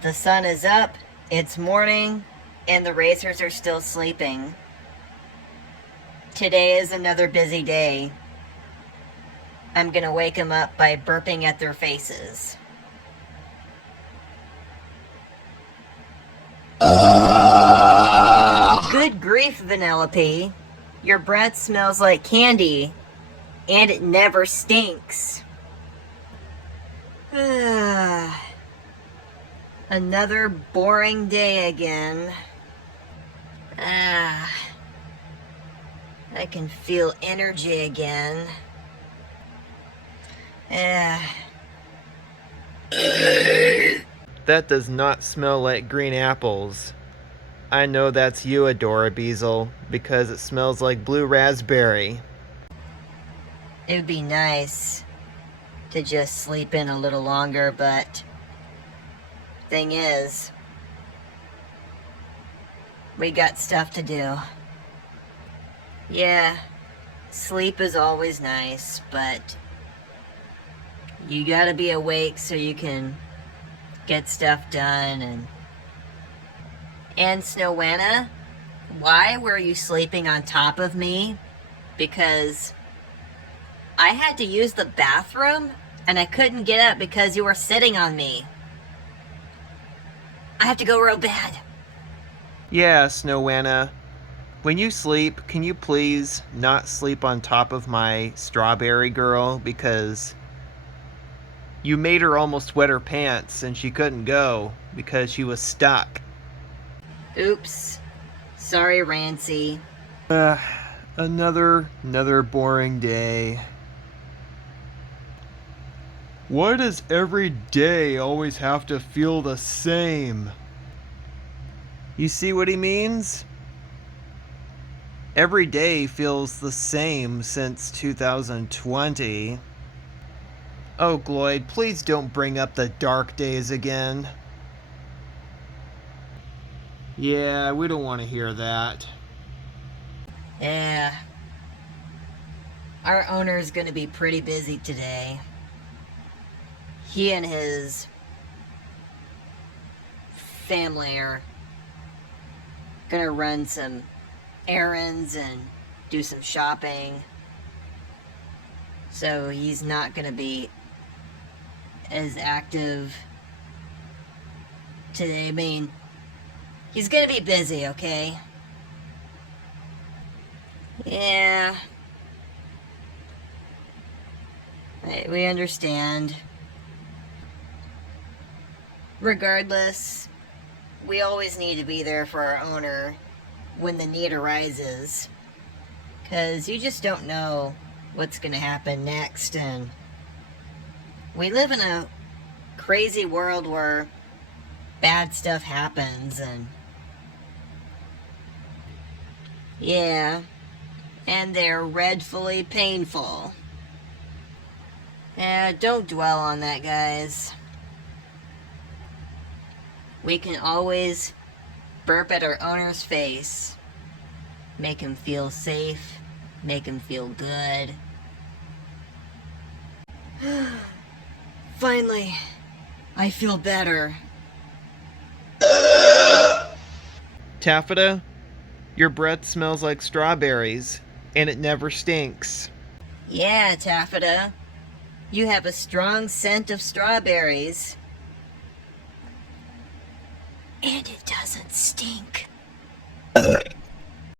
The sun is up, it's morning, and the racers are still sleeping. Today is another busy day. I'm gonna wake them up by burping at their faces. Good grief, Vanellope. Your breath smells like candy, and it never stinks. Another boring day again. I can feel energy again. That does not smell like green apples. I know that's you, Adora Beazle, because it smells like blue raspberry. It would be nice to just sleep in a little longer, but thing is, we got stuff to do. Yeah, sleep is always nice, but you gotta be awake so you can get stuff done. And Snowanna, why were you sleeping on top of me? Because I had to use the bathroom and I couldn't get up because you were sitting on me. I have to go real bad. Yeah, Snowanna. When you sleep, can you please not sleep on top of my strawberry girl? Because you made her almost wet her pants and she couldn't go because she was stuck. Oops. Sorry, Rancy. Another boring day. Why does every day always have to feel the same? You see what he means? Every day feels the same since 2020. Oh, Gloyd, please don't bring up the dark days again. Yeah, we don't want to hear that. Yeah. Our owner's gonna be pretty busy today. He and his family are gonna run some errands and do some shopping. So he's not gonna be as active today. I mean, he's gonna be busy, okay? Yeah. We understand. Regardless, we always need to be there for our owner when the need arises. 'Cause you just don't know what's gonna happen next, and we live in a crazy world where bad stuff happens, and yeah, and they're dreadfully painful. Yeah, don't dwell on that, guys. We can always burp at our owner's face. Make him feel safe. Make him feel good. Finally, I feel better. Taffeta, your breath smells like strawberries, and it never stinks. Yeah, Taffeta. You have a strong scent of strawberries. And it doesn't stink.